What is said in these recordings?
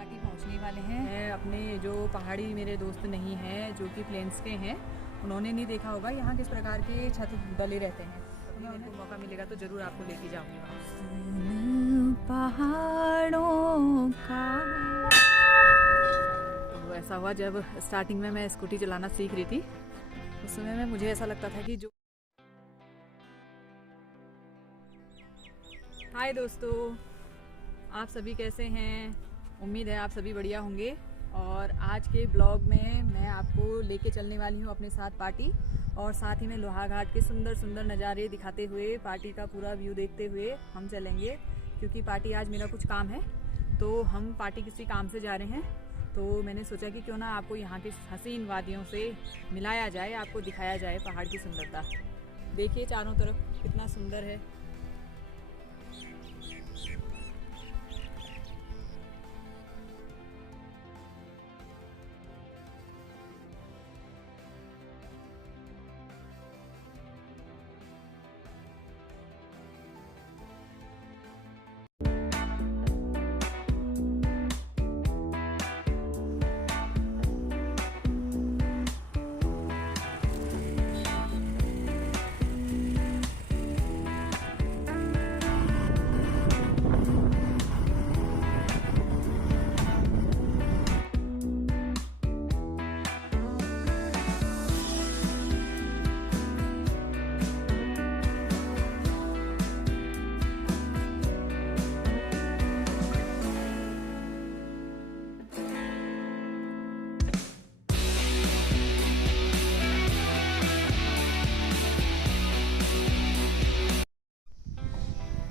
Party पहुंचने वाले हैं। अपने जो पहाड़ी मेरे दोस्त नहीं हैं जो कि प्लेन्स के हैं, उन्होंने नहीं देखा होगा यहाँ किस प्रकार के छत डले रहते हैं। कभी मेरे को मौका मिलेगा तो ज़रूर आपको लेके जाऊँगी वहाँ पहाड़ों का। तो ऐसा हुआ जब स्टार्टिंग में मैं स्कूटी चलाना सीख रही थी, उस समय में मुझे ऐसा लगता था कि जो हाय दोस्तों, आप सभी कैसे हैं? उम्मीद है आप सभी बढ़िया होंगे। और आज के ब्लॉग में मैं आपको लेके चलने वाली हूँ अपने साथ पार्टी, और साथ ही में लोहाघाट के सुंदर सुंदर नज़ारे दिखाते हुए, पार्टी का पूरा व्यू देखते हुए हम चलेंगे। क्योंकि पार्टी आज मेरा कुछ काम है, तो हम पार्टी किसी काम से जा रहे हैं। तो मैंने सोचा कि क्यों ना आपको यहाँ के हसीन वादियों से मिलाया जाए, आपको दिखाया जाए पहाड़ की सुंदरता। देखिए चारों तरफ कितना सुंदर है।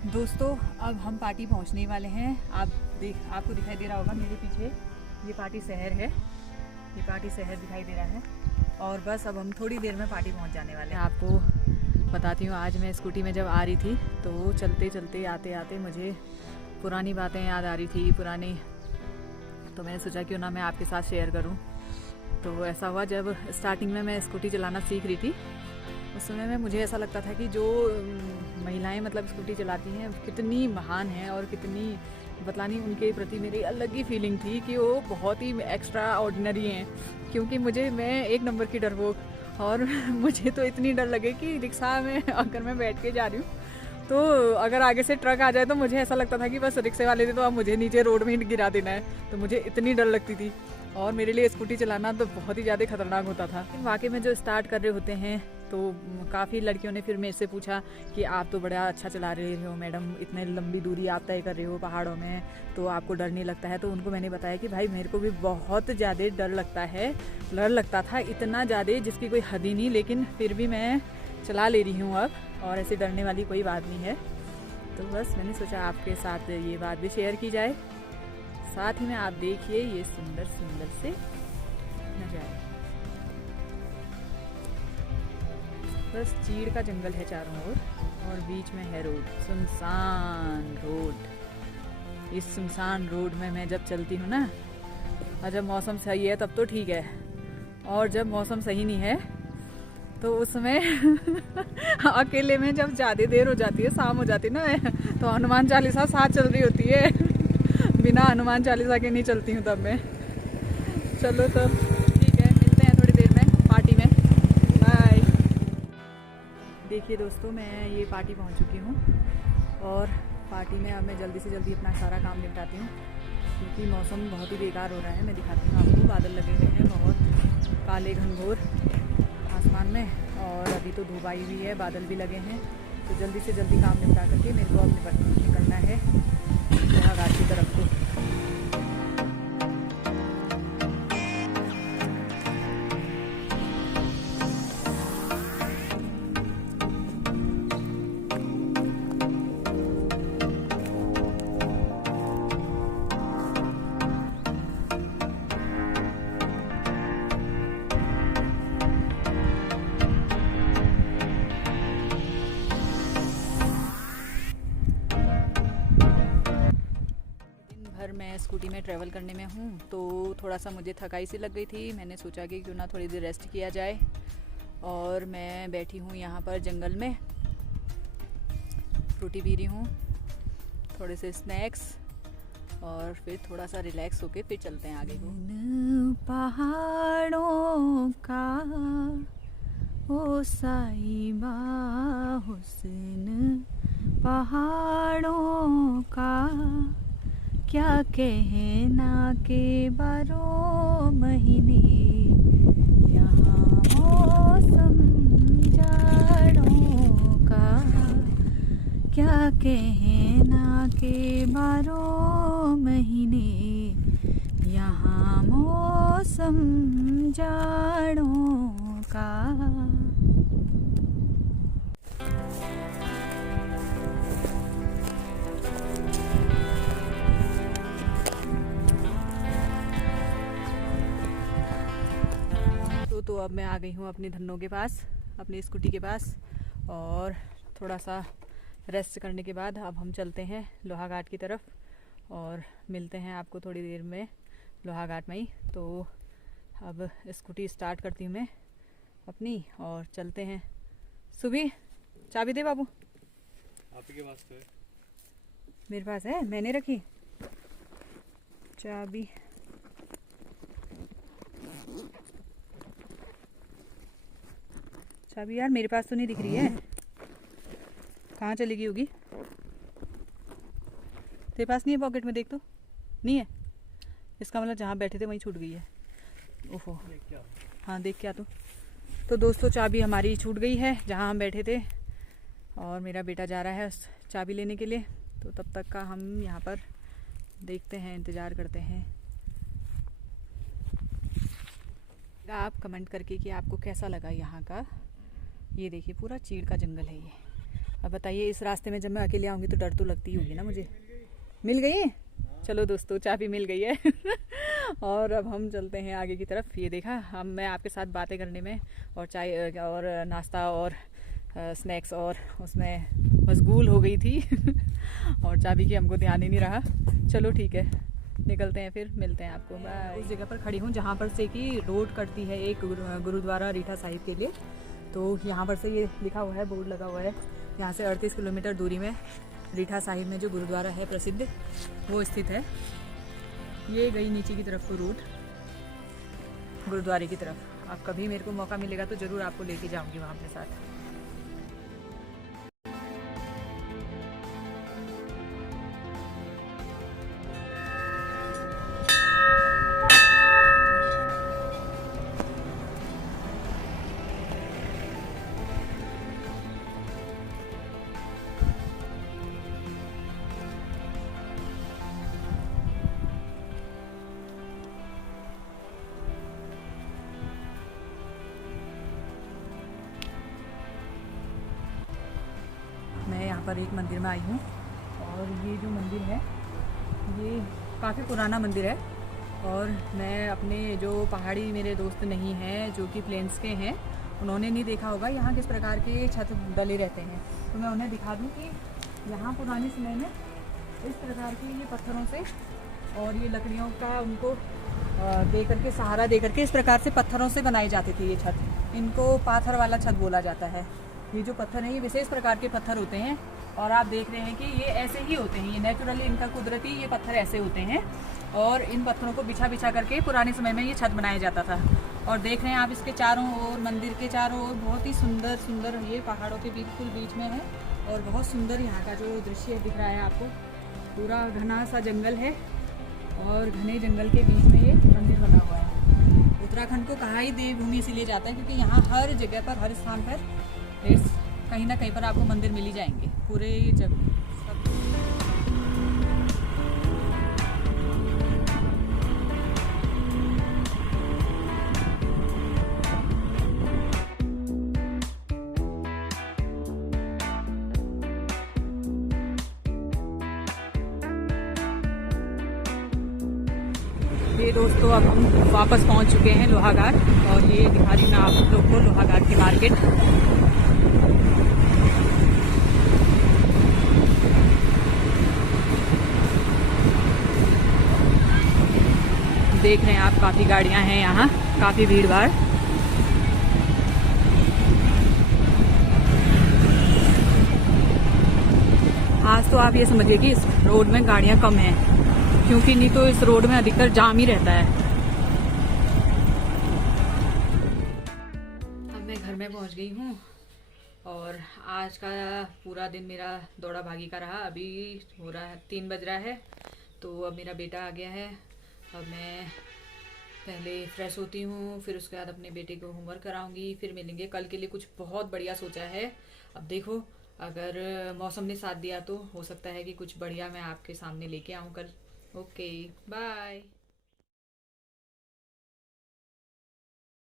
दोस्तों अब हम पार्टी पहुंचने वाले हैं। आपको दिखाई दे रहा होगा मेरे पीछे, ये पार्टी शहर है, ये पार्टी शहर दिखाई दे रहा है। और बस अब हम थोड़ी देर में पार्टी पहुंच जाने वाले हैं। आपको बताती हूँ, आज मैं स्कूटी में जब आ रही थी तो चलते चलते आते आते मुझे पुरानी बातें याद आ रही थी, पुरानी। तो मैंने सोचा क्यों ना मैं आपके साथ शेयर करूँ। तो ऐसा हुआ जब स्टार्टिंग में मैं स्कूटी चलाना सीख रही थी, उस समय में मुझे ऐसा लगता था कि जो महिलाएं मतलब स्कूटी चलाती हैं कितनी महान हैं, और कितनी बतलानी उनके प्रति मेरी अलग ही फीलिंग थी कि वो बहुत ही एक्स्ट्रा ऑर्डिनरी हैं। क्योंकि मैं एक नंबर की डरपोक, और मुझे तो इतनी डर लगे कि रिक्शा में अगर मैं बैठ के जा रही हूँ तो अगर आगे से ट्रक आ जाए तो मुझे ऐसा लगता था कि बस रिक्शे वाले ने तो अब मुझे नीचे रोड में ही गिरा देना है। तो मुझे इतनी डर लगती थी, और मेरे लिए स्कूटी चलाना तो बहुत ही ज़्यादा खतरनाक होता था। वाकई में जो स्टार्ट कर रहे होते हैं तो काफ़ी लड़कियों ने फिर मेरे से पूछा कि आप तो बड़ा अच्छा चला रहे हो मैडम, इतने लंबी दूरी आप तय कर रहे हो पहाड़ों में, तो आपको डर नहीं लगता है? तो उनको मैंने बताया कि भाई मेरे को भी बहुत ज़्यादा डर लगता है, डर लगता था इतना ज़्यादा जिसकी कोई हद ही नहीं, लेकिन फिर भी मैं चला ले रही हूँ अब, और ऐसे डरने वाली कोई बात नहीं है। तो बस मैंने सोचा आपके साथ ये बात भी शेयर की जाए। साथ ही में आप देखिए ये सुंदर सुंदर से नज़ारे। बस चीड़ का जंगल है चारों ओर, और बीच में है रोड, सुनसान रोड। इस सुनसान रोड में मैं जब चलती हूँ ना, और जब मौसम सही है तब तो ठीक है, और जब मौसम सही नहीं है तो उसमें अकेले में जब ज़्यादा देर हो जाती है, शाम हो जाती है ना, तो हनुमान चालीसा साथ चल रही होती है। बिना हनुमान चालीसा के नहीं चलती हूँ तब मैं। चलो तो ठीक है, मिलते हैं थोड़ी देर में पार्टी में, बाय। देखिए दोस्तों, मैं ये पार्टी पहुँच चुकी हूँ, और पार्टी में अब मैं जल्दी से जल्दी अपना सारा काम निपटाती हूँ, क्योंकि मौसम बहुत ही बेकार हो रहा है। मैं दिखाती हूँ आपको, बादल लगे हुए हैं बहुत काले घनघोर आसमान में, और अभी तो धूप आई हुई है, बादल भी लगे हैं। तो जल्दी से जल्दी काम निपटा करके मेरे को अब निकलना है लोहाघाट की तरफ को। मैं स्कूटी में ट्रैवल करने में हूँ, तो थोड़ा सा मुझे थकाई सी लग गई थी। मैंने सोचा कि क्यों ना थोड़ी देर रेस्ट किया जाए, और मैं बैठी हूँ यहाँ पर जंगल में, फ्रूटी पी रही हूँ, थोड़े से स्नैक्स, और फिर थोड़ा सा रिलैक्स होके फिर चलते हैं आगे को। पहाड़ों का ओ साहिबा हुस्न पहाड़ों का क्या कहना के बारह महीने यहाँ मौसम जाड़ों का क्या कहना के बारह महीने यहाँ मौसम जाड़ों का। तो अब मैं आ गई हूँ अपनी धन्नों के पास, अपनी स्कूटी के पास, और थोड़ा सा रेस्ट करने के बाद अब हम चलते हैं लोहाघाट की तरफ और मिलते हैं आपको थोड़ी देर में लोहाघाट में ही। तो अब स्कूटी स्टार्ट करती हूँ मैं अपनी और चलते हैं। सुबह चाबी दे बाबू। आपके पास तो है? मेरे पास है, मैंने रखी चाबी। चाबी यार मेरे पास तो नहीं दिख रही है, कहाँ चली गई होगी? तेरे पास नहीं है पॉकेट में? देख तो, नहीं है। इसका मतलब जहाँ बैठे थे वहीं छूट गई है। ओहो, हाँ देख क्या तो दोस्तों चाबी हमारी छूट गई है जहाँ हम बैठे थे, और मेरा बेटा जा रहा है उस चाबी लेने के लिए। तो तब तक का हम यहाँ पर देखते हैं, इंतज़ार करते हैं। आप कमेंट करके कि आपको कैसा लगा यहाँ का। ये देखिए पूरा चीड़ का जंगल है ये। अब बताइए इस रास्ते में जब मैं अकेले आऊँगी तो डर तो लगती होगी ना मुझे। मिल गई है? चलो दोस्तों चाबी मिल गई है और अब हम चलते हैं आगे की तरफ। ये देखा, हम मैं आपके साथ बातें करने में और चाय और नाश्ता और स्नैक्स और उसमें मशगूल हो गई थी और चाबी की हमको ध्यान ही नहीं रहा। चलो ठीक है, निकलते हैं, फिर मिलते हैं आपको। मैं उस जगह पर खड़ी हूँ जहाँ पर से कि रोड कटती है एक गुरुद्वारा रीठा साहिब के लिए। तो यहाँ पर से ये लिखा हुआ है, बोर्ड लगा हुआ है, यहाँ से 38 किलोमीटर दूरी में रीठा साहिब में जो गुरुद्वारा है प्रसिद्ध वो स्थित है। ये गई नीचे की तरफ को रूट गुरुद्वारे की तरफ। अब कभी मेरे को मौका मिलेगा तो ज़रूर आपको लेके जाऊँगी वहाँ अपने साथ। मैं यहाँ पर एक मंदिर में आई हूँ, और ये जो मंदिर है ये काफ़ी पुराना मंदिर है। और मैं अपने जो पहाड़ी मेरे दोस्त नहीं हैं जो कि प्लेन्स के हैं, उन्होंने नहीं देखा होगा यहाँ किस प्रकार के छत डले रहते हैं। तो मैं उन्हें दिखा दूँ कि यहाँ पुराने समय में इस प्रकार के ये पत्थरों से और ये लकड़ियों का उनको दे करके सहारा दे करके इस प्रकार से पत्थरों से बनाई जाती थी ये छत। इनको पाथर वाला छत बोला जाता है। ये जो पत्थर हैं ये विशेष प्रकार के पत्थर होते हैं, और आप देख रहे हैं कि ये ऐसे ही होते हैं, ये नेचुरली इनका कुदरती ये पत्थर ऐसे होते हैं। और इन पत्थरों को बिछा बिछा करके पुराने समय में ये छत बनाया जाता था। और देख रहे हैं आप इसके चारों ओर, मंदिर के चारों ओर बहुत ही सुंदर सुंदर, ये पहाड़ों के बिल्कुल बीच में है, और बहुत सुंदर यहाँ का जो दृश्य दिख रहा है आपको। पूरा घना सा जंगल है और घने जंगल के बीच में ये मंदिर बना हुआ है। उत्तराखंड को कहा ही देवभूमि इसीलिए जाता है क्योंकि यहाँ हर जगह पर, हर स्थान पर कहीं ना कहीं पर आपको मंदिर मिल ही जाएंगे पूरे जब। ये दोस्तों अब हम वापस पहुंच चुके हैं लोहाघाट, और ये दिखा रही मैं आप लोग को लोहाघाट की मार्केट। देख रहे हैं आप काफ़ी गाड़ियां हैं यहाँ, काफ़ी भीड़ भाड़। आज तो आप ये समझिए कि इस रोड में गाड़ियां कम हैं, क्योंकि नहीं तो इस रोड में अधिकतर जाम ही रहता है। अब मैं घर में पहुंच गई हूँ और आज का पूरा दिन मेरा दौड़ा भागी का रहा। अभी हो रहा है 3 बज रहा है, तो अब मेरा बेटा आ गया है। अब मैं पहले फ्रेश होती हूँ, फिर उसके बाद अपने बेटे को होमवर्क कराऊंगी, फिर मिलेंगे। कल के लिए कुछ बहुत बढ़िया सोचा है। अब देखो, अगर मौसम ने साथ दिया तो हो सकता है कि कुछ बढ़िया मैं आपके सामने लेके आऊँ कल। Okay, bye.